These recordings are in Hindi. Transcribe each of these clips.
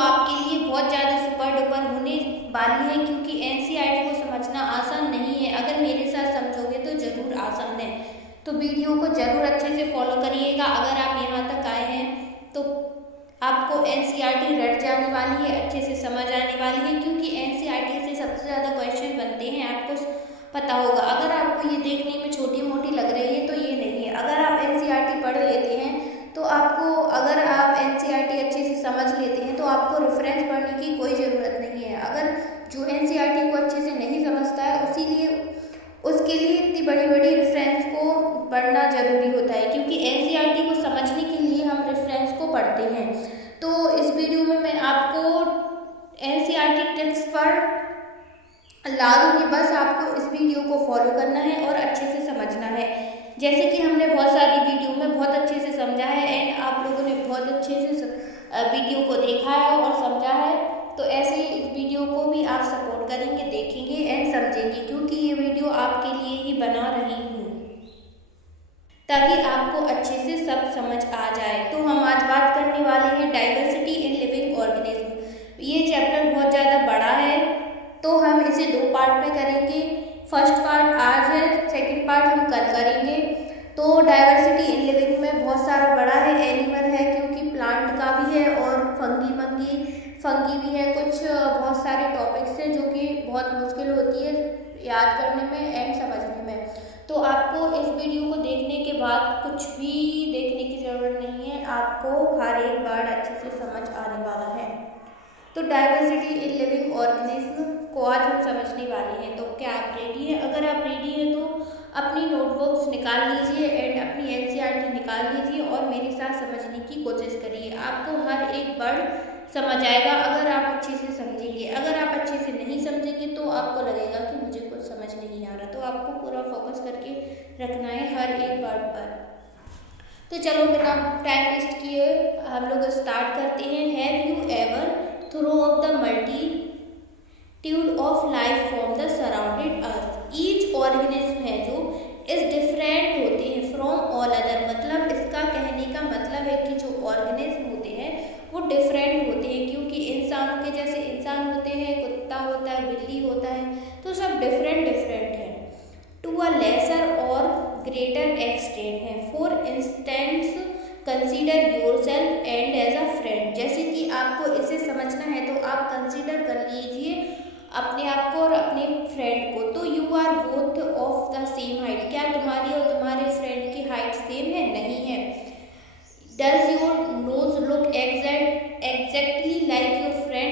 आपके लिए बहुत ज़्यादा सुपर डुपर होने वाली है, क्योंकि एनसीईआरटी को समझना आसान नहीं है। अगर मेरे साथ समझोगे तो ज़रूर आसान है। तो वीडियो को ज़रूर अच्छे से फॉलो करिएगा। अगर आप यहाँ तक आए हैं तो आपको एनसीईआरटी रट जाने वाली है, अच्छे से समझ आने वाली है, क्योंकि एनसीईआरटी से सबसे ज़्यादा क्वेश्चन बनते हैं, आपको पता होगा। अगर आपको ये देखने में छोटी मोटी लग रही है तो ये नहीं है। अगर आप एनसीईआरटी पढ़ लेते हैं तो आपको, अगर आप एनसीईआरटी अच्छे से समझ लेते हैं तो आपको रेफरेंस पढ़ने की कोई ज़रूरत नहीं है। अगर जो एनसीईआरटी को अच्छे से नहीं समझता है उसके लिए इतनी बड़ी बड़ी रेफरेंस को पढ़ना ज़रूरी होता है, क्योंकि एनसीईआरटी को समझने के लिए हम रेफरेंस को पढ़ते हैं। तो इस वीडियो में मैं आपको एनसीईआरटी टिप्स पर ला दूँगी, बस आपको इस वीडियो को फॉलो करना है और अच्छे से समझना है। जैसे कि हमने बहुत सारी वीडियो में बहुत अच्छे से समझा है एंड आप लोगों ने बहुत अच्छे से वीडियो को देखा है और समझा है, तो ऐसे ही इस वीडियो को भी आप सपोर्ट करेंगे, देखेंगे एंड समझेंगे, क्योंकि ये वीडियो आपके लिए ही बना रही हूँ ताकि आपको अच्छे से सब समझ आ जाए। तो हम आज बात करने वाले हैं डाइवर्सिटी इन लिविंग ऑर्गेनिज्म। ये चैप्टर बहुत ज़्यादा बड़ा है, तो हम इसे 2 पार्ट में करेंगे। फर्स्ट पार्ट आज है, सेकंड पार्ट हम कल करेंगे। तो डाइवर्सिटी इन लिविंग में बहुत सारा बड़ा है, एनिमल है क्योंकि प्लांट का भी है और फंगी भी है, कुछ बहुत सारे टॉपिक्स हैं जो कि बहुत मुश्किल होती है याद करने में एंड समझने में। तो आपको इस वीडियो को देखने के बाद कुछ भी देखने की ज़रूरत नहीं है, आपको हर एक बार अच्छे से समझ आने वाला है। तो डाइवर्सिटी इन लिविंग ऑर्गेनिज्म को आज हम समझने वाले हैं। तो क्या आप रेडी हैं? अगर आप रेडी हैं तो अपनी नोटबुक्स निकाल लीजिए एंड अपनी एनसीईआरटी निकाल लीजिए और मेरे साथ समझने की कोशिश करिए। आपको हर एक वर्ड समझ आएगा अगर आप अच्छे से समझेंगे। अगर आप अच्छे से नहीं समझेंगे तो आपको लगेगा कि मुझे कुछ समझ नहीं आ रहा। तो आपको पूरा फोकस करके रखना है हर एक वर्ड पर। तो चलो बिना टाइम वेस्ट किए हम लोग स्टार्ट करते हैं। Have you ever throw up the multitude of life form the surrounded earth. Each organism है जो इज डिफरेंट होते हैं फ्रॉम ऑल अदर। मतलब इसका कहने का मतलब है कि जो ऑर्गेनिज्म होते हैं वो डिफरेंट होते हैं, क्योंकि इंसानों के जैसे इंसान होते हैं, कुत्ता होता है, बिल्ली होता है, तो सब डिफरेंट है। टू अ लेसर और ग्रेटर एक्सटेंट है। For instance consider yourself and as a friend. जैसे कि आपको इसे समझना है तो आप कंसीडर कर लीजिए अपने आप को और अपने फ्रेंड को। तो you are both of the same height. क्या तुम्हारी और तुम्हारे फ्रेंड की हाइट सेम है? नहीं है। Does your nose look exactly like your friend.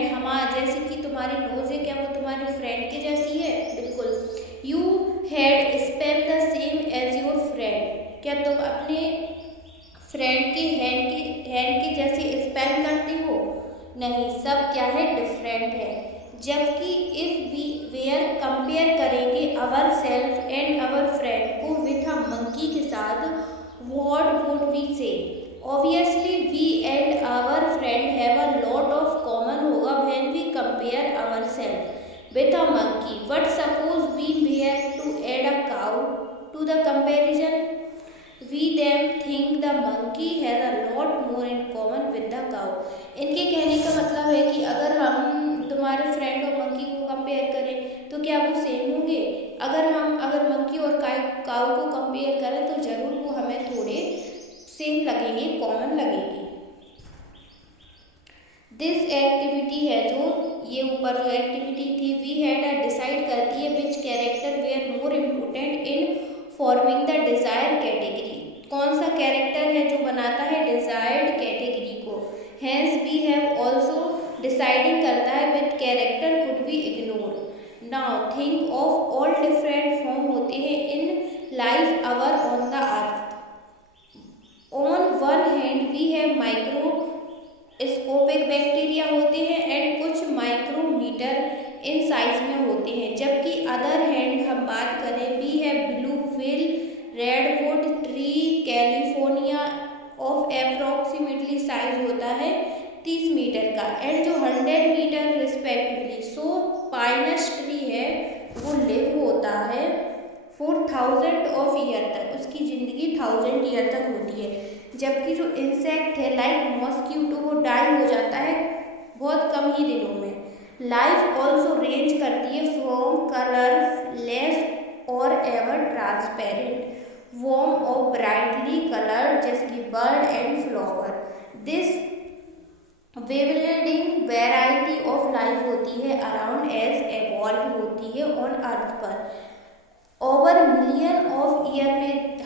जैसे कि तुम्हारी नोज है, क्या वो तुम्हारे फ्रेंड के जैसी है? बिल्कुल। You had spell the same as your friend. क्या तुम अपने फ्रेंड के हैंड के जैसे स्पेल करते हो? नहीं, सब क्या है? डिफरेंट है। जबकि इफ वी वेयर कंपेयर करेंगे our self and our friend को विथ अ मंकी के साथ, what would we say? Obviously we and our friend have a lot of common होगा when we compare our self with a monkey. But suppose we were to add a cow to the comparison, we then think the monkey has a lot more in common with the cow. इनके कहने का मतलब है कि अगर हम तुम्हारे फ्रेंड और मंकी को कंपेयर करें तो क्या वो सेम होंगे? अगर मंकी और काउ को कंपेयर करें तो जरूर वो हमें थोड़े सेम लगेंगे, कॉमन लगेंगे। दिस एक्टिविटी है जो ये ऊपर जो एक्टिविटी थी, वी हैड अ डिसाइड करती है which character were more important in forming the desire category. कौन सा कैरेक्टर है जो बनाता है डिजायर्ड कैटेगरी को? Hence we have also deciding करता है which character could be ignore. Now think of all different form होते हैं in life our on the earth. On one hand we have microscopic bacteria होते हैं एंड कुछ माइक्रोमीटर इन साइज में होते हैं, जबकि अदर हैंड हम बात करें we have blue whale redwood tree California of approximately size होता है 30 मीटर का एंड जो 100 metre respectively. So pinus tree है वो लिव होता है 4000 ऑफ ईयर तक, उसकी ज़िंदगी 1000 ईयर तक होती है। जबकि जो इंसेक्ट है लाइक मॉस्क्यूटो वो डाई हो जाता है बहुत लाइफ ऑल्सो रेंज करती है फ्रॉम कलरलेस और एवर ट्रांसपेरेंट वॉर्म और ब्राइटली कलर्ड, जैसे कि bird and flower. This bewildering variety of life होती है अराउंड एज एवॉल्व होती है ऑन अर्थ पर ओवर मिलियन ऑफ ईयर में।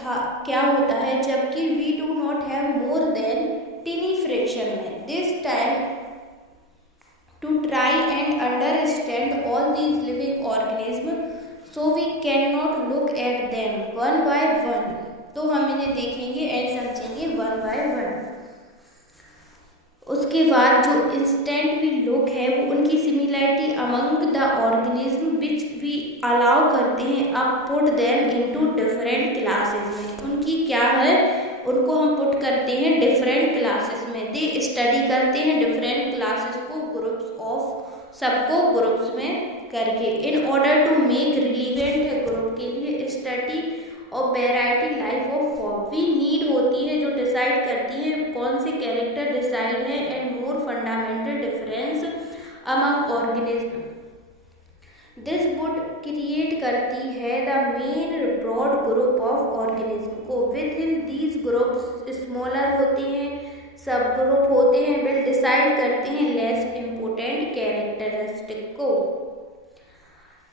क्या होता है, जबकि we do not have more than tiny fraction में this time to try and understand all these living organism, so we can not look at them one by one. तो हम इन्हें देखेंगे एंड समझेंगे वन बाय वन। उसके बाद जो इंस्टेंट भी लुक है वो उनकी similarity among the organism which we allow करते हैं अब put them into different classes में। उनकी क्या है, उनको हम पुट करते हैं डिफरेंट क्लासेस में। दे स्टडी करते हैं डिफरेंट क्लासेस को ग्रुप्स ऑफ, सबको ग्रुप्स में करके in order to make relevant group के लिए स्टडी और variety life of form we need होती है जो डिसाइड करती है कौन से कैरेक्टर डिसाइड है and more fundamental difference among organism. This would create करती है the main broad group of organism को। Within these groups smaller होते हैं, सब ग्रुप होते हैं, विल डिसाइड करते हैं लेस इम्पोर्टेंट कैरेक्टरिस्टिक को।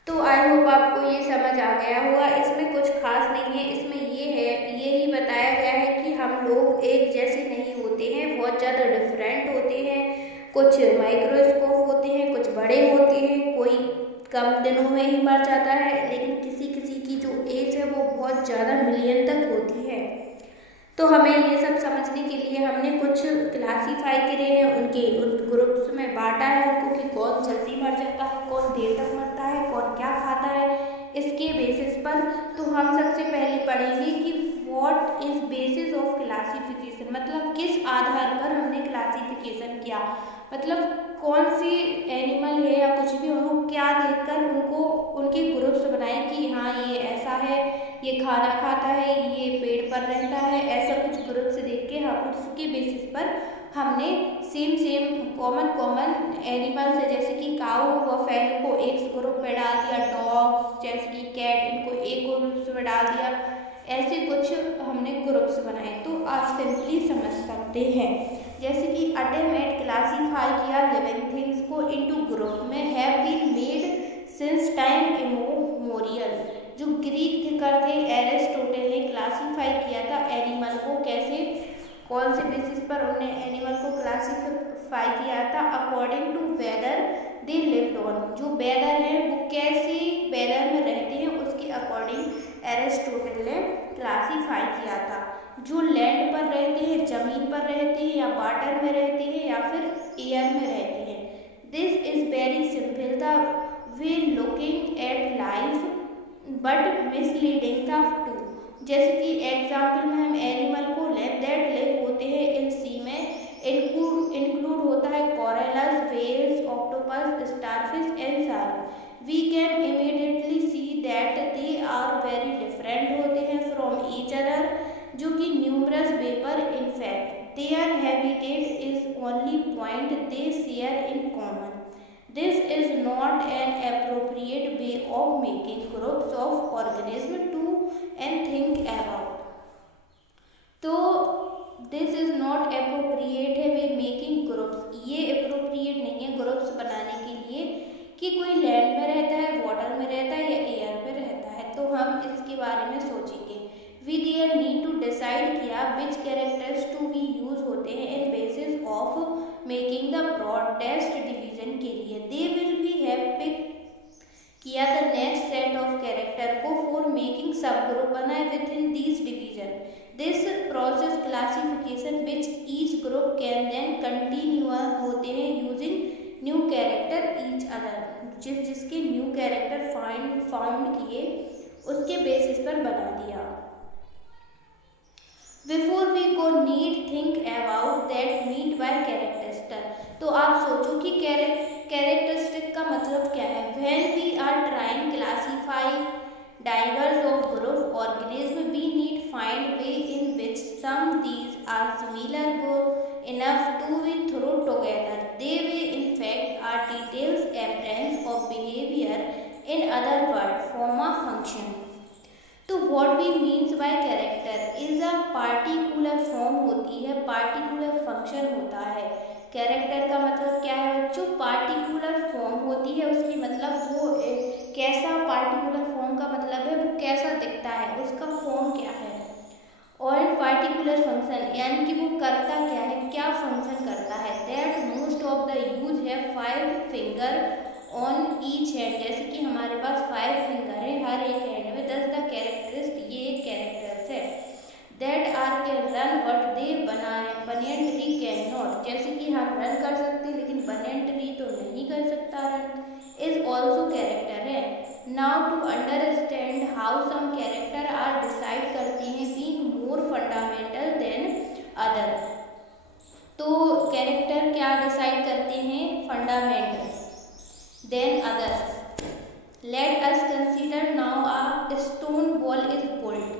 तो आई होप आपको ये समझ आ गया होगा। इसमें कुछ खास नहीं है, इसमें यही बताया गया है कि हम लोग एक जैसे नहीं होते हैं, बहुत ज़्यादा डिफरेंट होते हैं। कुछ माइक्रोस्कोप होते हैं, कुछ बड़े होते हैं, कोई कम दिनों में ही मर जाता है, लेकिन किसी किसी की जो एज है वो बहुत ज़्यादा मिलियन तक होती है। तो हमें ये सब समझने के लिए हमने कुछ क्लासीफाई करे हैं, उन ग्रुप्स में बांटा है उनको कि कौन जल्दी मर जाता है, कौन देर तक मरता है, कौन क्या खाता है। इसके बेसिस पर तो हम सबसे पहले पढ़ेंगे कि what is basis of classification, मतलब किस आधार पर हमने क्लासिफिकेशन किया, मतलब कौन सी एनिमल है या कुछ भी उनको क्या देखकर उनको उनके ग्रुप्स बनाए कि हाँ ये ऐसा है, ये खाना खाता है, ये पेड़ पर रहता है, ऐसा कुछ ग्रुप्स देख के हम उसके बेसिस पर हमने सेम कॉमन एनिमल्स है जैसे कि काऊ व फैल को एक ग्रुप में डाल दिया, डॉग्स जैसे कि कैट इनको एक ग्रुप्स में डाल दिया, ऐसे कुछ हमने ग्रुप्स बनाए। तो आप सिंपली समझ सकते हैं जैसे कि अटेम्प्ट एट क्लासीफाई किया लिविंग थिंग्स को इनटू ग्रुप में have been made since time immemorial. जो ग्रीक थिंकर थे एरिस्टोटल ने क्लासीफाई किया था एनिमल को, कैसे कौन से बेसिस पर उन्होंने एनिमल को क्लासीफाई किया था, according to whether they lived on, जो वेदर है वो कैसे वेदर में रहते हैं उसके अकॉर्डिंग एरिस्टोटल ने क्लासीफाई किया था। जो लैंड पर रहते हैं, ज़मीन पर रहते हैं, या वाटर में रहते हैं, या फिर एयर में रहते हैं। This is very simple the we looking at life but misleading the two. जैसे कि एग्जाम्पल में हम एनिमल को दैट लिव होते हैं इन सी में, इंक्लूड होता है corals, whales, octopus, starfish and shark. We can immediately see that they are very different होते हैं फ्रॉम ईच अदर, जो कि न्यूमरस वे पर in fact their habitat is only point they share in common. This is not an appropriate way of making groups of organism to and think about. तो दिस इज नॉट एप्रोप्रिएट है वे मेकिंग ग्रुप्स, ये एप्रोप्रिएट नहीं है ग्रुप्स बनाने के लिए कि कोई लैंड में रहता है, वाटर में रहता है या एयर में रहता है। तो हम इसके बारे में सोचेंगे। We there need to decide किया which characters to be use होते हैं in basis of making the broadest division के लिए। They will be have pick किया the next set of character को फॉर मेकिंग सब ग्रुप बनाए within these division. This process classification which each group can then continue होते हैं using new character each other, जिसके न्यू कैरेक्टर फाउंड किए उसके बेसिस पर बना दिया। Before we go need think about that mean by characteristic. तो आप सोचो कि कैरेक्टरिस्टिक का मतलब क्या है। When we are trying classify diverse of group organism we need find way in which some these are similar go enough to be throw together. They way in fact are details In other words, form a function. तो what we means by character is a particular form होती है, particular function होता है। कैरेक्टर का मतलब क्या है बच्चों? पार्टिकुलर फॉर्म होती है, उसकी मतलब वो कैसा, पार्टिकुलर फॉर्म का मतलब है वो कैसा दिखता है, उसका फॉर्म क्या है। और पार्टिकुलर फंक्शन यानी कि वो करता क्या है, क्या फंक्शन करता है। That most of the use है 5 फिंगर ऑन ईच हैंड, जैसे कि हमारे पास 5 फिंगर है हर एक हैंड में। दस द कैरेक्टरिस्ट, ये एक कैरेक्टर्स है। That are can run but they banyan tree can not, जैसे कि हम रन कर सकते हैं लेकिन बनियन ट्री तो नहीं कर सकता रन, इज ऑल्सो कैरेक्टर है। Now to understand how some character are decide करते हैं being more fundamental than other. तो कैरेक्टर क्या डिसाइड करते हैं? Fundamental than other. Let us consider now a stone ball is pulled,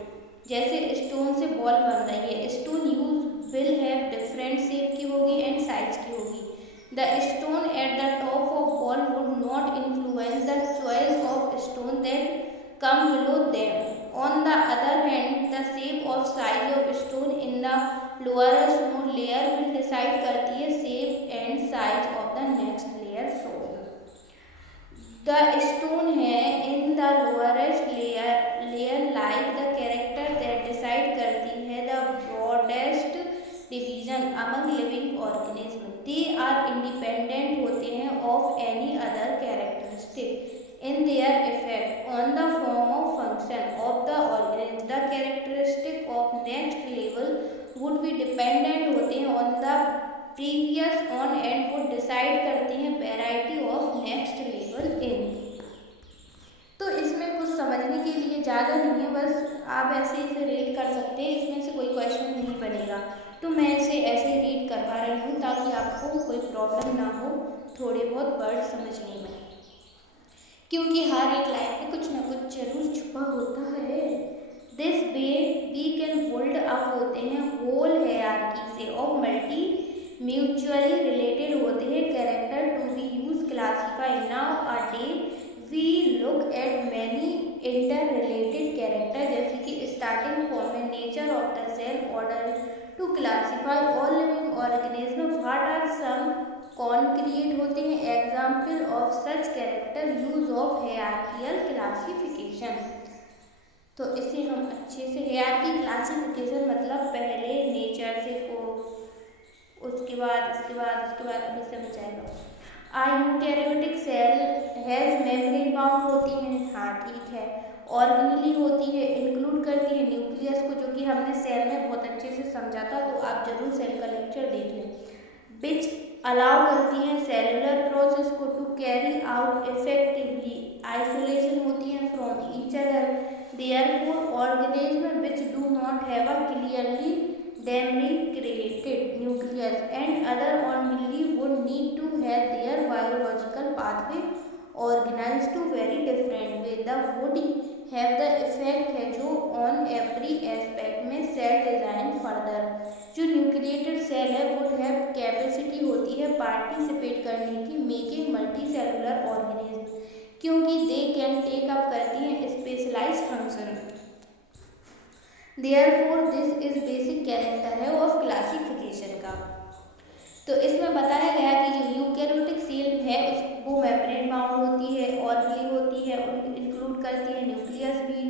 जैसे स्टोन से बॉल बन रही है। Stone use will have different shape की होगी एंड साइज की होगी। The stone at the top of ball would not influence the choice of stone that come below them. On the other hand the shape of size of stone in the lowest layer will decide करती है shape and size of the next layer. So the stone है in the lowest layer like the character that decide करती है the broadest division among living organism. They are independent होते हैं of any other characteristic in their effect on the form of function of the organism. The characteristic of next level would be dependent होते हैं on the previous on and would decide करते हैं variety of next level in. तो इसमें कुछ समझने के लिए ज़्यादा नहीं है, बस आप ऐसे इसे रीड कर सकते हैं, इसमें से कोई क्वेश्चन नहीं बनेगा। तो मैं इसे ऐसे रीड करवा रही हूँ ताकि आपको कोई प्रॉब्लम ना हो थोड़े बहुत वर्ड समझने में, क्योंकि हर एक लाइन में कुछ ना कुछ जरूर छुपा होता है। This way we can build up होते हैं होल हायरार्की से और मल्टी म्यूचुअली रिलेटेड होते हैं character to be use classify. Now a day we look at many interrelated character, जैसे कि स्टार्टिंग फॉर्म में nature of the cell order to classify all living organism. What are some concrete होते हैं example of such character use of hierarchical classification. तो इसे हम अच्छे से हायरार्की क्लासिफिकेशन मतलब पहले नेचर से को उसके बाद अभी समझ आएगा। A eukaryotic cell has membrane bound होती हैं, हाँ ठीक है। ऑर्गेनेली होती है, इंक्लूड करती है न्यूक्लियस को, जो कि हमने सेल में बहुत अच्छे से समझा था, तो आप जरूर सेल का लेक्चर देख लें। विच अलाउ करती हैं सेलुलर प्रोसेस को to carry out effectively. Isolation होती है from each other. Therefore organism which do not have a clearly demarcated nucleus and other ordinarily would need to have their biological pathway organized to very different way. The would have the effect है जो on every aspect में cell design further। जो न्यूक्लिएटेड सेल है would have कैपेसिटी होती है पार्टिसिपेट करने की मेकिंग मल्टी सेलुलर ऑर्गेनिज्म, क्योंकि दे कैन टेक अप करती हैं specialise function. Therefore this is basic character है ऑफ क्लासिफिकेशन का। तो इसमें बताया गया कि जो यूकैरियोटिक सेल है वो मेम्ब्रेन बाउंड होती है, ऑर्गेनेली होती है, इंक्लूड करती है न्यूक्लियस भी,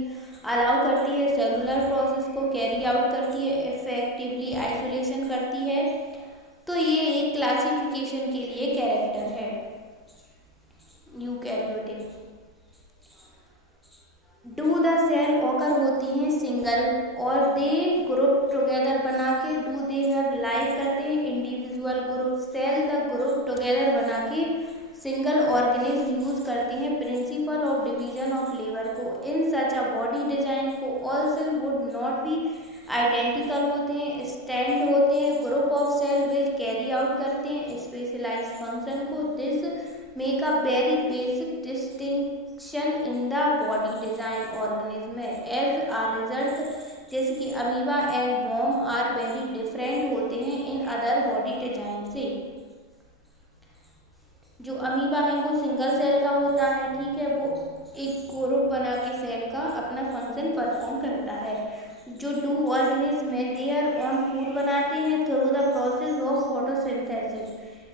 अलाउ करती है सेलुलर प्रोसेस को, कैरी आउट करती है इफेक्टिवली, आइसोलेशन करती है। तो ये एक क्लासिफिकेशन के लिए कैरेक्टर है eukaryotic. Do the cell occur होती हैं सिंगल और दे ग्रुप टुगेदर बना के डू दे हैव लाइफ करते हैं individual group. Cell the group together बना के सिंगल ऑर्गेनिज्म यूज करते हैं principle of division of labour को। In such a body design को all cell would not be identical होते हैं, स्टैंड होते हैं। Group of cell will carry out करते हैं स्पेशलाइज फंक्शन को। This make a very basic distinction in the body design organism. As a result जैसे कि amoeba and warm are very different होते हैं इन अदर बॉडी डिजाइन से। जो अमीबा है वो सिंगल सेल का होता है, ठीक है, वो एक ग्रुप बना के सेल का अपना फंक्शन परफॉर्म करता है। जो डू ऑर्गेनिज्म है दे आर ऑन फूड बनाते हैं through the process of photosynthesis,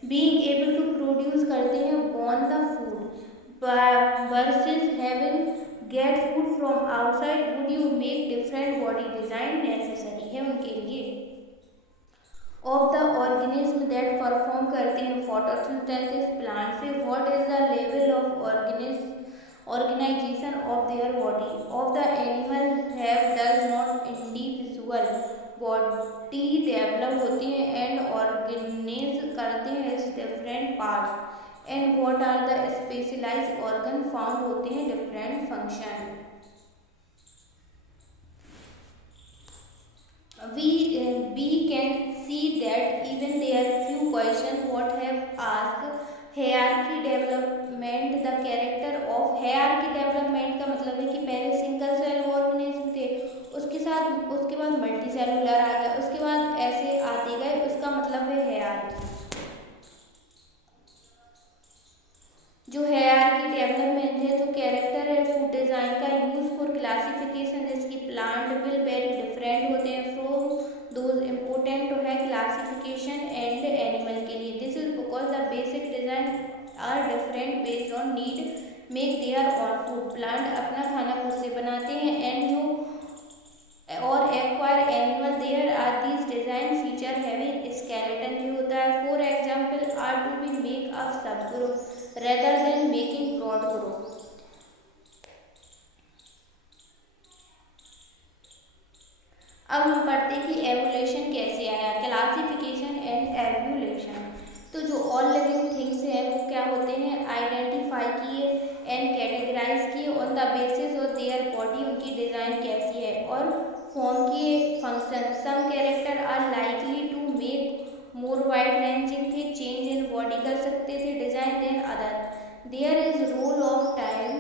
being able to produce करते हैं born the food versus having get food from outside. Would you make different body design necessary है उनके लिए of the organism that perform करते हैं फोटोसिंथेसिस प्लांट से। What is the level of organisation of their body of the animal have does not individual body develop होती है एंड ऑर्गेनाइज करते हैं इस different parts and what are the specialised organ found होते हैं different function. We can see that even there few questions what have asked hierarchy development the character of hierarchy development का मतलब है कि पहले सिंगल सेल ऑर्गेनिज्म थे, उसके बाद मल्टी सेलुलर आ गया, उसके बाद ऐसे आते गए, उसका मतलब है हायरार्की। जो हायरार्की डेवलपमेंट है, जो कैरेक्टर है फूड डिजाइन का यूज फॉर क्लासिफिकेशन, जिसकी प्लांट विल वेरी डिफरेंट होते हैं फ्रॉम दोज इम्पोर्टेंट है क्लासिफिकेशन एंड एनिमल के लिए। This is because the basic design are different based on need make their on food. Plant अपना खाना खुद से बनाते हैं एंड जो और acquire animal their are these design feature having skeleton भी होता है। For example are to be make अ सब group rather than making broad group। अब हम पढ़ते हैं कि एवोल्यूशन कैसे आया, क्लासिफिकेशन एंड एवोल्यूशन। तो जो ऑल लिविंग थिंग्स हैं वो क्या होते हैं, आइडेंटिफाई किए एंड कैटेगराइज किए on the basis of their body, उनकी डिजाइन कैसी है और फॉर्म किए function. Some character are likely to make more wide ranging थे, चेंज इन बॉडी कर सकते थे design than other. There is role of time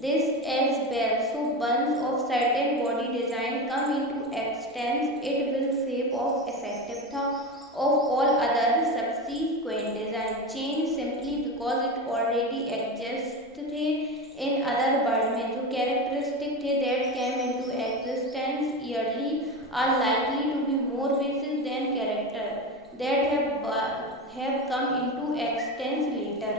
this as well, so once of certain body design come into existence it will shape of effective था of all other subsequent design change simply because it already exist थे इन अदर बर्ड में। जो कैरेक्टरिस्टिक थे that came into existence early are likely to be more basis than character that have come into existence later।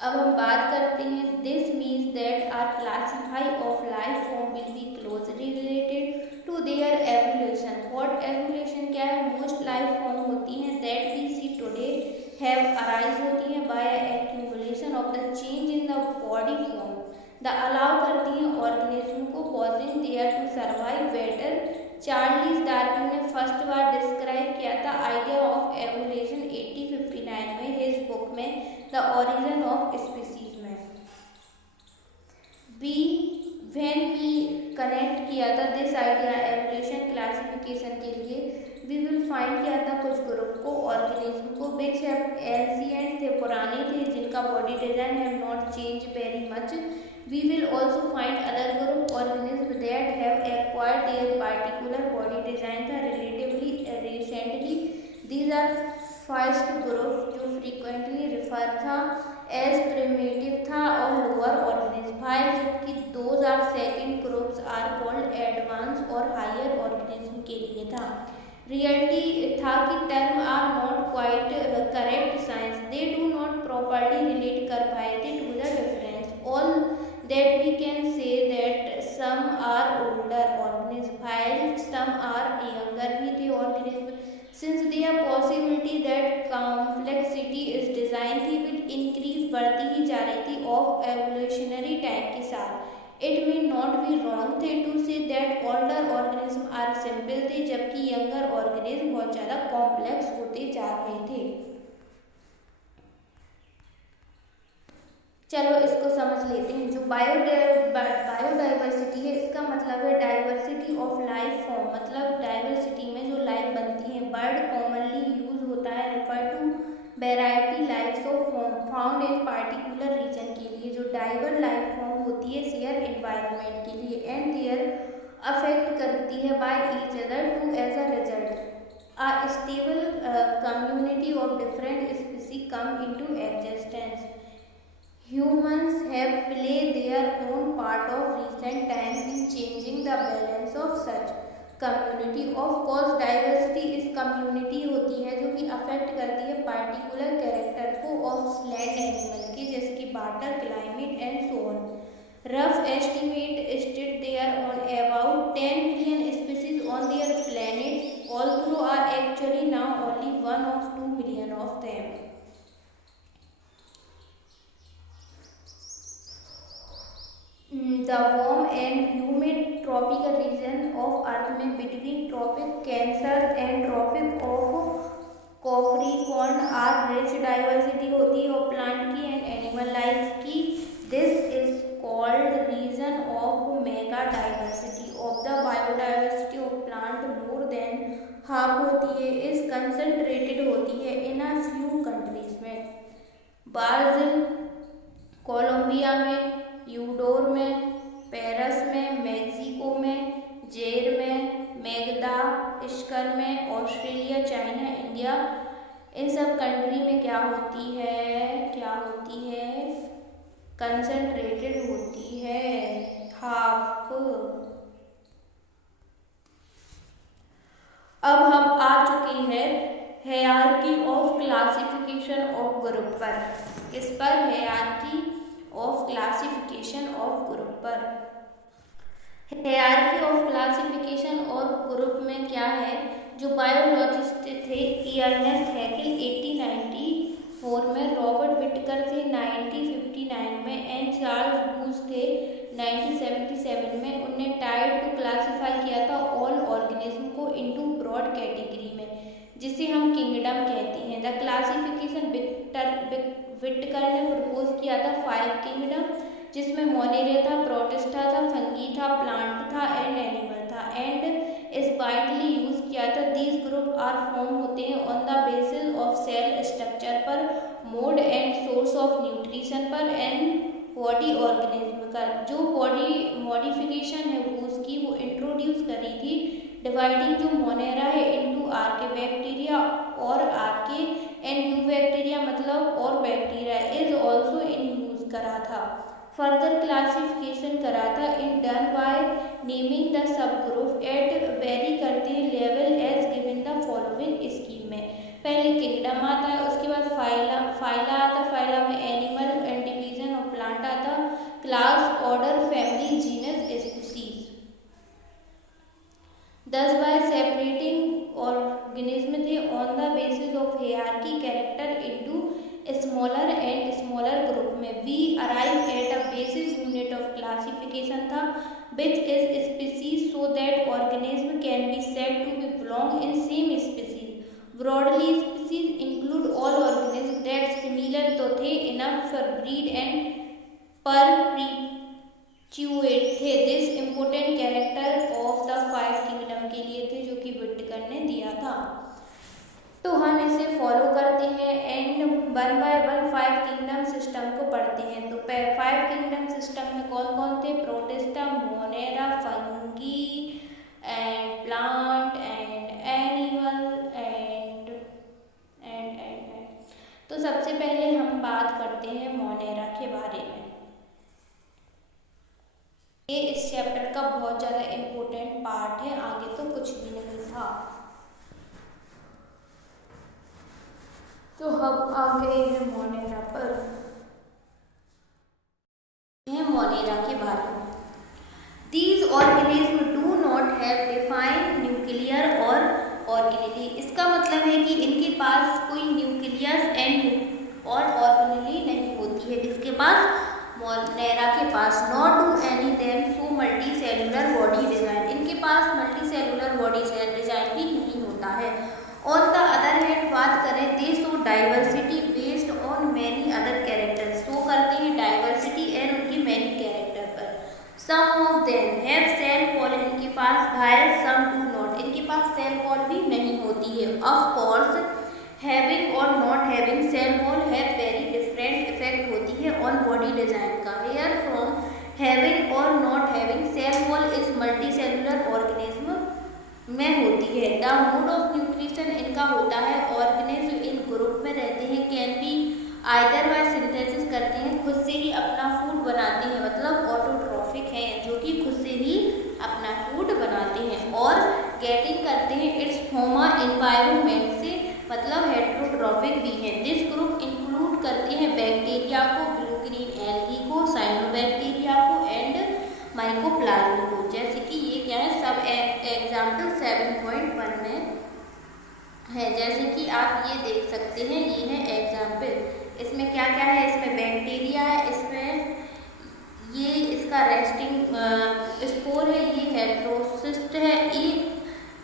अब हम बात करते हैं this means that our classify of life form will be closely related to their evolution। what evolution क्या है, most life form होती हैं that we see today have arise होती हैं by accumulation of the change in the body form the allow करती हैं organism को causing their to survive better। Charles Darwin ने फर्स्ट बार डिस्क्राइब किया था आइडिया ऑफ एवोल्यूशन 1859 में हिज बुक में द ओरिजिन ऑफ स्पीसीज में। व्हेन वी कनेक्ट किया था दिस आइडिया एवोल्यूशन क्लासिफिकेशन के लिए, वी विल फाइंड किया था कुछ ग्रुप को ऑर्गेनिज्म को विच हैव एंशिएंट थे, पुराने थे, जिनका body design have not change very much. We will also find other group organisms that have acquired their particular body design था relatively recently। These are first group जो frequently refer था as primitive था और lower organism, while जबकि those are second groups are called advanced और higher organism के लिए था। रियलिटी था कि term are not quite correct science, they do not properly relate कर पाए थे to the difference. All that we can say that some are older organisms while some are younger भी थे organisms, since there possibility that complexity is design थी will increase, बढ़ती ही जा रही थी of evolutionary time के साथ। It may not be wrong थे to say that older organisms are simple थे जबकि younger organisms बहुत ज़्यादा complex होते जा रहे थे। चलो इसको समझ लेते हैं। जो बायोडाइवर्सिटी है इसका मतलब है डाइवर्सिटी ऑफ लाइफ फॉर्म, मतलब डाइवर्सिटी में जो लाइफ बनती है। बर्ड कॉमनली यूज होता है refer to variety lifes of form found in particular region के लिए। जो डाइवर लाइफ फॉर्म होती है शेयर एनवायरनमेंट के लिए एंड देयर अफेक्ट करती है by each other to as a result a stable community of different species come into existence. Humans have played their own part of recent time in changing the balance of such community. Of course, diversity इस community होती है जो कि affect करती है particular character को of land animal की, जैसे कि water, climate and so on. Rough estimate state there are about 10 million species on their planet, although are actually now only 1 of 2 million of them. The warm and humid tropical region of Earth में between tropic Cancer and tropic of Capricorn are rich diversity होती है और plant की and animal life की. This is called region of mega diversity. Of the biodiversity of plant more than half होती है is concentrated होती है in a few countries में. ब्राज़ील, कोलंबिया में, यूडोर में, पेरिस में, मेक्सिको में, जेर में, मेडागास्कर में, ऑस्ट्रेलिया, चाइना, इंडिया, इन सब कंट्री में क्या होती है कंसंट्रेटेड होती है हाफ. अब हम आ चुके हैं hierarchy of classification of group पर. किस पर? Hierarchy of classification of group पर. Hierarchy of classification of group में क्या है, जो बायोलॉजिस्ट थे अर्नेस्ट हैकेल 1894 में, रॉबर्ट विटकर थे 1959 में एंड चार्ल्स बूच थे 1977 में. उनने ट्राइड टू क्लासिफाई किया था ऑल ऑर्गेनिज्म को इनटू ब्रॉड कैटेगरी में, जिसे हम किंगडम कहते हैं. द क्लासिफिकेशन विटकर ने प्रपोज किया था 5 किंगडम, जिसमें मोनेरिया था, प्रोटिस्टा था, फंगी था, प्लांट था एंड एनिमल था, एंड इस वाइडली यूज किया था. दीज ग्रुप आर फॉर्म होते हैं on the basis of cell structure पर, mode and source of nutrition पर एंड बॉडी ऑर्गेनिज्म का. जो बॉडी मॉडिफिकेशन है वो उसकी वो इंट्रोड्यूस करी थी, डिवाइडिंग जो मोनेरा है इनटू आर्के बैक्टीरिया और आर्के एंड यू बैक्टीरिया मतलब और bacteria is also in use करा था. फर्दर क्लासिफिकेशन करा था in done by naming the sub group at very करते हैं level as given the following scheme में. पहले किंगडम आता है, उसके बाद फाइला आता, फाइला में animal and division of plant आता, class, order, family, genus, species. Thus by separating organism थे on the basis of hierarchy character into smaller and smaller group में, we arrive at a basis unit of classification था which is species, so that organism can be said to be belong in same species. Broadly species include all organisms that similar तो थे enough for breed and perpetuate थे. This important character of the 5 kingdom के लिए थे जो कि विटकर ने दिया था. तो हम इसे फॉलो करते हैं एंड 1 by 1 5 किंगडम सिस्टम को पढ़ते हैं. तो 5 किंगडम सिस्टम में कौन कौन थे? Protista, Monera, fungi and plant and animal and. तो सबसे पहले हम बात करते हैं मोनेरा के बारे में. ये इस चैप्टर का बहुत ज़्यादा इम्पोर्टेंट पार्ट है, आगे तो कुछ भी नहीं था. तो हम आ गए हैं मोनेरा पर. मोनेरा के बारे में. These organisms do not have defined nuclear और ऑर्गेनेली. इसका मतलब है कि इनके पास कोई न्यूक्लियस एंड और ऑर्गेनेली नहीं होती है. जिसके पास मोनेरा के पास not to any them so multi cellular body design. इनके पास मल्टी सेलुलर बॉडी डिजाइन भी नहीं होता है. ऑन द अदर हैंड बात करें they show diversity based on many other characters. Show करते हैं डाइवर्सिटी एंड उनकी मैनी कैरेक्टर पर. Some of them have cell wall. इनके पास भायर सम डू नॉट. इनके पास सेल वॉल भी नहीं होती है. ऑफ कोर्स हैविंग और not having cell wall have very different effect होती है ऑन बॉडी डिजाइन का. हियर फ्रॉम हैविंग और not having cell wall is multicellular organism में होती है. द मोड ऑफ न्यूट्रिशन इनका होता है. ऑर्गेनिज्म इन ग्रुप में रहते हैं. Can be either bye synthesis करते हैं, खुद से ही अपना फूड बनाते हैं, मतलब ऑटोट्रॉफिक है जो कि खुद से ही अपना फूड बनाते हैं। और गेटिंग करते हैं इट्स फ्रॉम एनवायरनमेंट से, मतलब हेटेरोट्रॉफिक भी है। दिस ग्रुप इंक्लूड करते हैं बैक्टीरिया को, ब्लू ग्रीन एल्गी को, साइनोबैक्टीरिया को एंड माइकोप्लाज्म को। जैसे कि ये क्या है, सब एग्जाम्पल 7.1 में है। जैसे कि आप ये देख सकते हैं, ये है एग्जाम्पल। इसमें क्या क्या है, इसमें बैक्टीरिया है, इसमें ये इसका रेस्टिंग स्पोर है, ये हेटेरोसिस्ट है, ये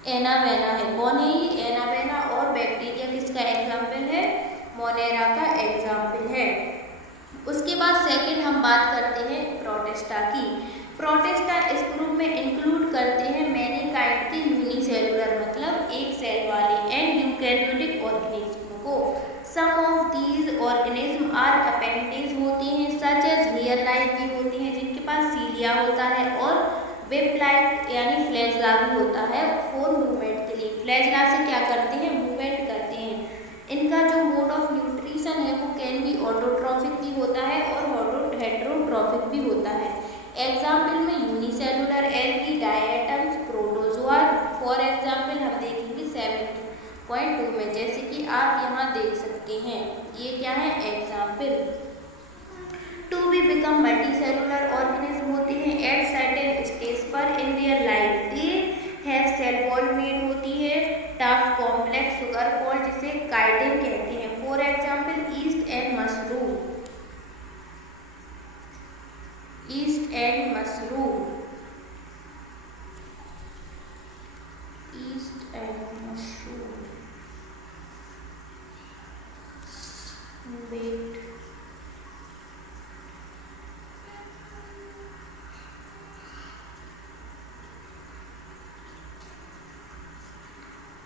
एनावेना है। कौन है ये, एनावेना। और बैक्टीरिया किसका एग्जाम्पल है, मोनेरा का एग्जाम्पल है। उसके बाद सेकंड हम बात करते हैं प्रोटिस्टा की। प्रोटिस्टा इस ग्रुप में इंक्लूड करते हैं मैनी काइंड के यूनिसेलुलर, मतलब एक सेल वाले, एंड यूकैरियोटिक ऑर्गेनिज्म को। Some of these organism are appendage होती हैं, सच एज हेयर लाइक भी होती हैं जिनके पास सीलिया होता है, और वेब लाइक यानी फ्लैजला भी होता है फॉर मूवमेंट के लिए। फ्लैजला से क्या करते हैं, मूवमेंट करते हैं। इनका जो मोड ऑफ न्यूट्रिशन है वो कैन बी ऑटोट्रॉफिक भी होता है और हेटेरोट्रॉफिक भी होता है। एग्जाम्पल में unicellular algae, diatoms, protozoa. For example हम देखेंगे 7.2 में, जैसे कि आप यहाँ देख सकते हैं, ये क्या है example. To be become multicellular organism होते हैं एट सर्टेन स्टेज पर in their life. They have cell wall made होती है, टफ कॉम्प्लेक्स सुगर कॉल जिसे काइटिन कहते हैं। For example yeast and mushroom, yeast and mushroom, yeast and mushroom, wait,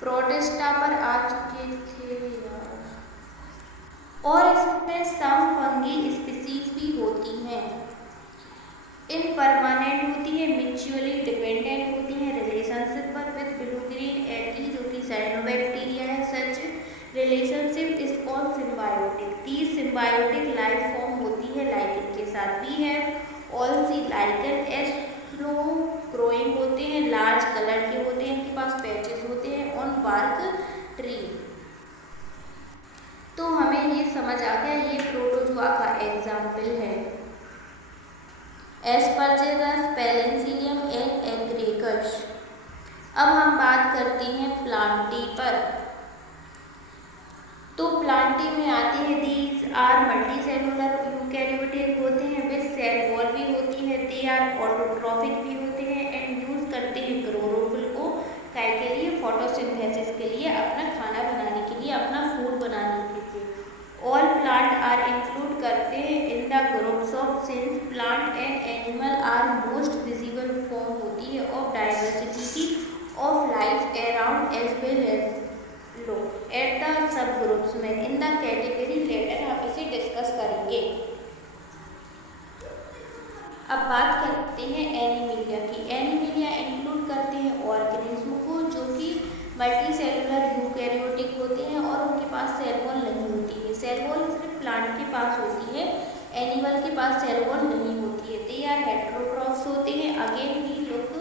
protista पर आ चुके थे यार। और इसमें सम फंगी स्पीसीज भी होती हैं, इनपरमानेंट होती है, म्यूचुअली डिपेंडेंट होती हैं रिलेशनशिप पर विद ब्लू ग्रीन एल्गी जो कि साइनोबैक्टीरिया है। सच relationship is called symbiotic. 30 symbiotic life form होती है लाइकन के साथ भी है। ऑल सी लाइकन एज स्लो ग्रोइंग होते हैं, लार्ज कलर के होते हैं, इनके पास पैचेस होते हैं ऑन बार्क ट्री। तो हमें ये समझ आ गया, ये प्रोटोजोआ का एग्जाम्पल है। Aspergillus, Penicillium and Agaricus. अब हम बात करते हैं प्लांटी पर। तो प्लांटी में आती है दीज आर मल्टीसेलुलर यूकैरियोटिक होते हैं, विद सेल वॉल भी होती है, दे आर ऑटोट्रॉफिक भी होते हैं एंड यूज करते हैं क्लोरोफिल को काय के लिए, फोटोसिंथेसिस के लिए, अपना खाना बनाने के लिए, अपना फूड बनाने के लिए। ऑल प्लांट आर इंक्लूड करते हैं in the groups of since plant and animal are most visible form होती है of diversity of life around as well as low at the sub groups में इन द कैटेगरी लेटर हम इसे डिस्कस करेंगे। अब बात करते हैं एनिमिलिया की। एनिमिलिया इंक्लूड करते हैं ऑर्गेनिज्म को जो कि मल्टीसेलुलर यूकैरियोटिक होते हैं और उनके पास सेल वॉल नहीं होती है। सेल वॉल सिर्फ प्लांट के पास होती है, एनिमल के पास सेल वॉल नहीं होती है। दे आर हेटेरोट्रॉफ्स होते हैं। Again we look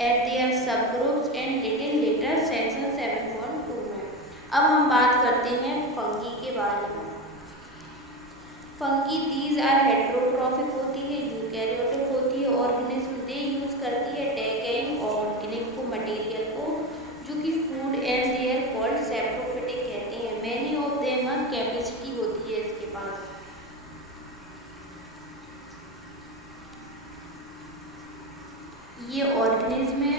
at their sub groups and little letter section 7.2 में। अब हम बात करते हैं फंगी के बारे में। फंगी दीज आर हेटेरोट्रॉफिक होती है, यूकैरियोटिक होती है ऑर्गेनिज्म। दे यूज करती है डेकेइंग ऑर्गेनिक को, मटेरियल को, जो कि food and their called saprophytic कहते हैं। Many of them are capacity होती है इसके पास। ये ऑर्गेनिज्म है।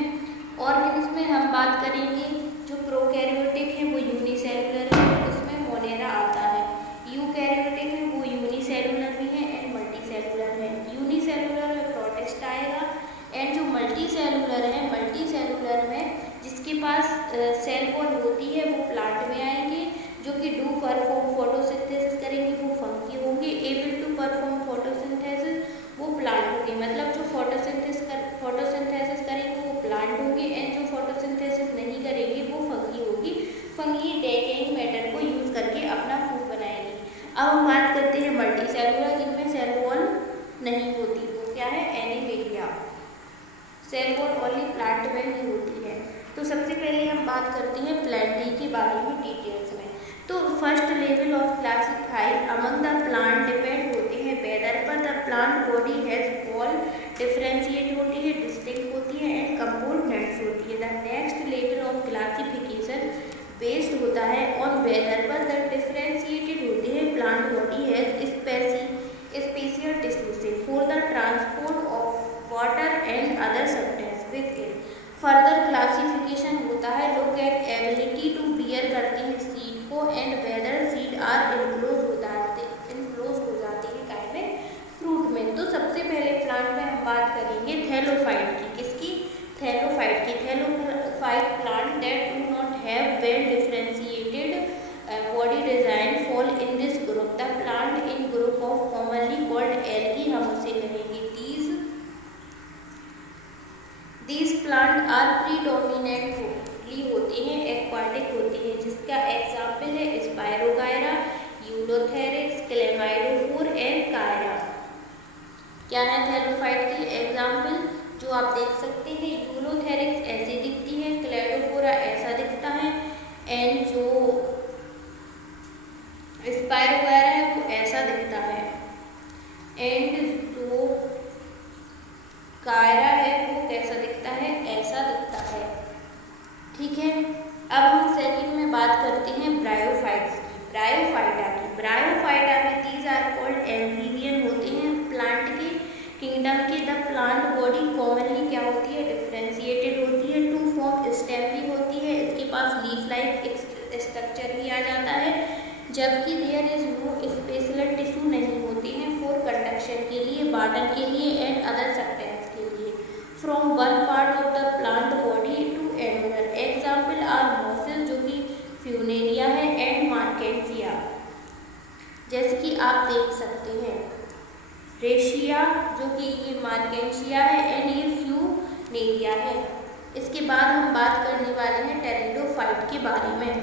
ऑर्गेनिज्म में हम बात करेंगे जो प्रोकैरियोटिक है वो यूनिसेलुलर है, उसमें मोनेरा आता है। यूकैरियोटिक है वो यूनिसेलुलर भी है एंड मल्टीसेलुलर है। यूनिसेलुलर में प्रोटिस्टा आएगा एंड जो मल्टीसेलुलर है, मल्टीसेलुलर में जिसके पास सेल वॉल होती है वो प्लांट में आएंगे, जो कि डू परफॉर्म फोटोसिंथेसिस करेंगे वो फंगी होंगे। एबल टू परफॉर्म फोटोसिंथेसिस वो प्लांट होंगे, मतलब जो फोटोसिंथेसिस करेंगे वो प्लांट होंगे एंड जो फोटोसिंथेसिस नहीं करेंगे वो फंगी होगी। फंगी डेकेइंग मैटर को यूज करके अपना फूड बनाएंगे। अब हम बात यूनिसेलुलर जिनमें सेल वॉल नहीं होती, वो क्या है, animalia. Cell wall only plant में ही होती है। तो सबसे पहले हम बात करते हैं प्लांटी के बारे में डिटेल्स में। तो first level of classify among the plant depend होते हैं वेदर पर the plant body has wall differentiate होती है, डिस्टिंक्ट होती है एंड कंपोनेंट्स होती है। The next level of classification based होता है ऑन वेदर पर द डिफरेंशिएटेड होती है plant body has special tissue से for the transport of water and other substance with it. Further classification होता है look at ability to bear करते हैं सीड को and whether seed are enclose हो जाती है काय में, फ्रूट में। तो सबसे पहले प्लांट में हम बात करेंगे थैलोफाइट की, किसकी, थैलोफाइट की। Thallophyte plant that do not have well differentiated body design fall in this group. The plant in group of commonly called algae हम उसे कहेंगे। These plant are predominantly होते हैं एक्वाटिक होते हैं, जिसका एग्जाम्पल है स्पायरोगायरा, यूलोथेरिक्स, क्लेमाइडोफोर एंड कायरा। क्या है थैलोफाइट के एग्जाम्पल जो आप देख सकते हैं, यूलोथेरिक्स ऐसी दिखती है, क्लेडोफोरा ऐसा दिखता है एंड जो स्पायरोगायरा है वो ऐसा दिखता है एंड जो कायरा है वो कैसा दिखता है, ऐसा दिखता है। ठीक है, अब हम सेकंड में बात करते हैं ब्रायोफाइट्स की, ब्रायोफाइटा की। ब्रायोफाइटा में दीज आर कॉल्ड एम्फीबियन होते हैं प्लांट के किंगडम के। द प्लांट बॉडी कॉमनली क्या होती है, डिफरेंशिएटेड होती है, टू फॉर्म स्टेम भी होती है, इसके पास लीफ लाइक स्ट्रक्चर भी आ जाता है, जबकि there is no special tissue नहीं होती है फॉर कंडक्शन के लिए, बार्डन के लिए एंड अदर सब्सटेंस के लिए from one part of the plant body to another. Example are mosses जो कि फ्यूनेरिया है एंड मार्केंसिया, जैसे कि आप देख सकते हैं रेशिया जो कि ये मार्केंसिया है एंड ये फ्यूनेरिया है। इसके बाद हम बात करने वाले हैं टेरिडोफाइट के बारे में।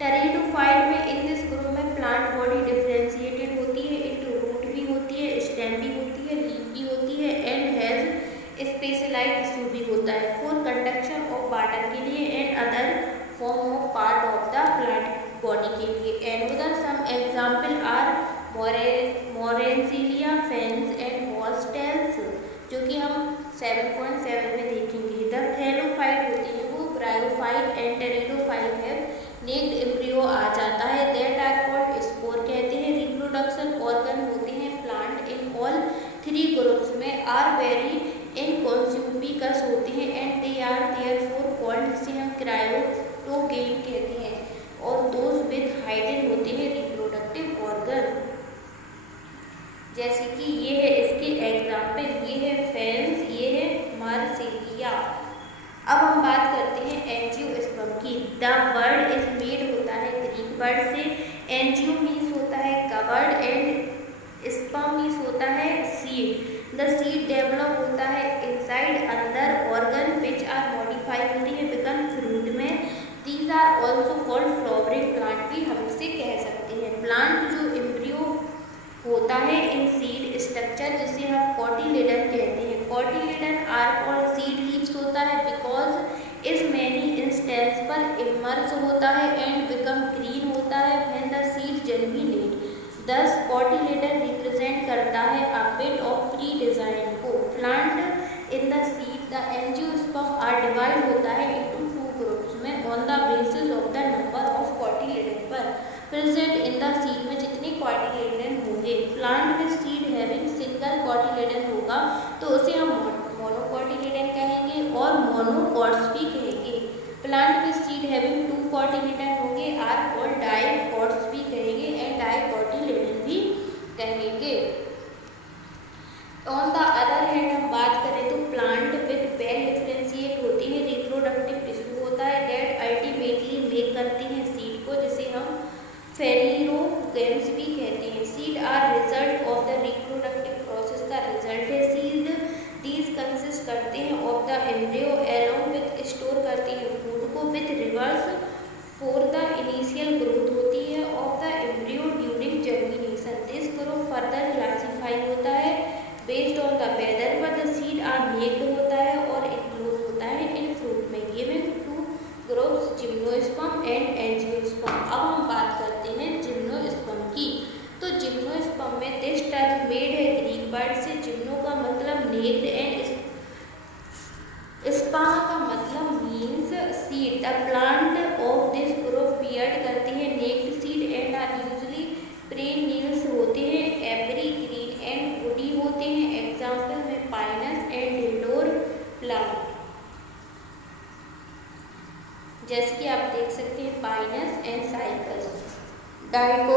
टेरिडोफाइट में इन दिस ग्रुप में प्लांट बॉडी डिफरेंशिएटेड होती है, इनटू रूट भी होती है, स्टेम भी होती है, लीफ भी होती है एंड हैज स्पेशलाइज्ड टिश्यू भी होता है फॉर कंडक्शन ऑफ वाटर के लिए and other form of part of the plant body के लिए। And some example are marsilea, ferns and horsetails, जो कि हम 7.7 में देखेंगे। द थैलोफाइट होती है वो ब्रायोफाइट एंड टेरिडोफाइट है, नेक्ड एम्ब्रियो आ जाता है, दैट आर कॉल्ड स्पोर कहते हैं। रिप्रोडक्शन ऑर्गन होते हैं plant in all three groups में आर वेरी इनकॉन्स्यूपिकस होते हैं and they are therefore called, जिसे हम क्रायोटोगेन कहते हैं, और दोज विद हाइडन होते हैं रिप्रोडक्टिव ऑर्गन, जैसे कि ये है इसके एग्जाम्पल, ये है फेंस, ये है मार्सिलिया। अब हम बात करते हैं एंजियोस्पर्म की। द वर्ड इज मेड होता है ग्रीक वर्ड से, एंजियो मीन्स होता है कवर्ड एंड स्पर्म मीन्स होता है सीड। द सीड डेवलप होता है इनसाइड अंदर ऑर्गन विच आर मॉडिफाई होती है बिकम फ्रूट में। These are also called flowering plant भी हम इसे कह सकते हैं। प्लांट जो एम्ब्रियो होता है इन सीड स्ट्रक्चर जिसे हम कॉटिलेडन कहते हैं। Cotyledon are called seed leaves होता है बिकॉज इस मैनी इंस्टेंस पर इमर्ज होता है एंड बिकम ग्रीन होता है when the seed germinate. Thus cotyledon represent करता है a bit of pre design को। Plant in the seed the angiosperm are divide होता है इनटू टू ग्रुप्स में on the basis of the number of cotyledon पर प्रेजेंट इन द सीड में जितने कॉटिलेडन होंगे। प्लांट में सीड हैविंग सिंगल कॉटिलेडन होगा तो उसे हम मोनोकॉटिलेडन कहेंगे और मोनोकॉट्स भी कहेंगे। प्लांट में सीड हैविंग टू कॉटिलेडन होंगे आर कॉल्ड डाइकॉट्स भी कहेंगे एंड डाइकॉटिलेडन भी कहेंगे। ऑन द अदर हैंड हम बात करें तो प्लांट विद वेल डिफरेंशिएट होती है, रिप्रोडक्टिव टिश्यू होता है डेट अल्टीमेटली मेक करती हैं सीड को, जिसे हम फेलिरोगेम्स भी कहते हैं। Seed are result of the reproductive process का रिजल्ट है सीड। दीज कंसिस्ट करते हैं of the embryo along with store करती है फूड को with reserves for the initial growth होती है of the embryo during germination.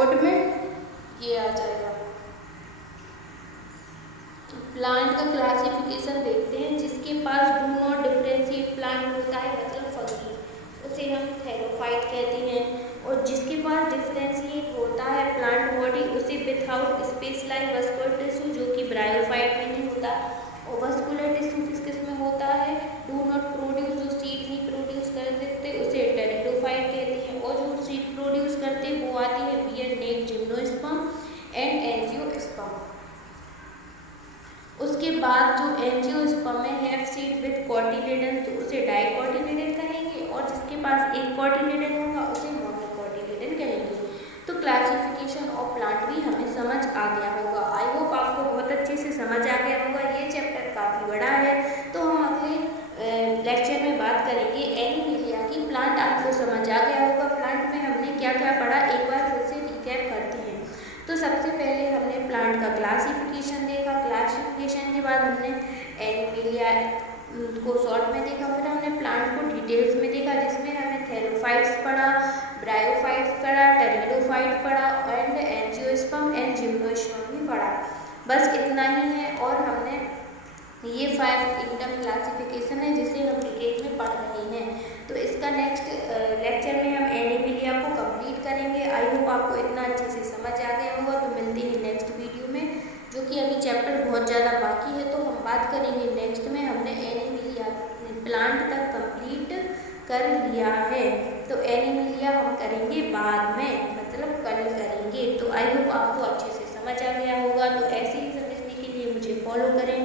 Board में ये आ जाएगा। प्लांट का क्लासिफिकेशन देखते हैं। जिसके पास डू नॉट डिफरेंशिएट प्लांट होता है मतलब फंगी, उसे हम थैलोफाइट कहते हैं। और जिसके पास डिफरेंशिएट होता है प्लांट बॉडी, उसे विथआउट स्पेशलाइज्ड वस्कुलर टिश्यू, जो कि ब्रायोफाइट में नहीं होता। और वस्कुलर टिश्यू किस किस में होता है? डू नॉट प्रोड्यूस, जो सीड नहीं प्रोड्यूस कर सकते उसे टेरिडोफाइट कहते हैं। और जो सीड प्रोड्यूस करते वो आती है बियर, नेक, जिम्नोस्पर्म एंड एंजियोस्पर्म। उसके बाद जो एंजियोस्पर्म में हैव सीड विद कोटिलेडन, तो उसे डाइकोटिलेडन कहेंगे। और जिसके पास एक कोटिलेडन होगा उसे मोनोकोटिलेडन कहेंगे। तो क्लासिफिकेशन ऑफ प्लांट भी हमें समझ आ गया होगा। आई होप आपको बहुत अच्छे से समझ आ गया होगा। ये चैप्टर काफ़ी बड़ा है, तो हम अगले लेक्चर में बात करेंगे एनिमेलिया की। प्लांट आपको समझ आ गया होगा। प्लांट में हमने क्या क्या पढ़ा, एक बार फिर से रिकैप करते हैं। तो सबसे पहले हमने प्लांट का क्लासिफिकेशन देखा। क्लासिफिकेशन के बाद हमने एनिमेलिया को शॉर्ट में देखा। फिर हमने प्लांट को डिटेल्स में देखा, जिसमें हमने थैलोफाइट्स पढ़ा, ब्रायोफाइट्स पढ़ा, टेरिडोफाइट पढ़ा एंड एंजियोस्पर्म एंड जिम्नोस्पर्म भी पढ़ा। बस इतना ही है। और हमने ये 5 किंगडम क्लासिफिकेशन है जिसे हम डिटेल में पढ़ रहे हैं। तो इसका नेक्स्ट लेक्चर में हम एनिमेलिया को कंप्लीट करेंगे। आई होप आपको इतना अच्छे से समझ आ गया होगा। तो मिलते हैं नेक्स्ट वीडियो में, जो कि अभी चैप्टर बहुत ज़्यादा बाकी है, तो हम बात करेंगे नेक्स्ट में। हमने एनिमेलिया प्लांट तक कंप्लीट कर लिया है, तो एनिमेलिया हम करेंगे बाद में, मतलब कल करेंगे। तो आई होप आपको अच्छे से समझ आ गया होगा। तो ऐसे ही समझने के लिए मुझे फॉलो करें।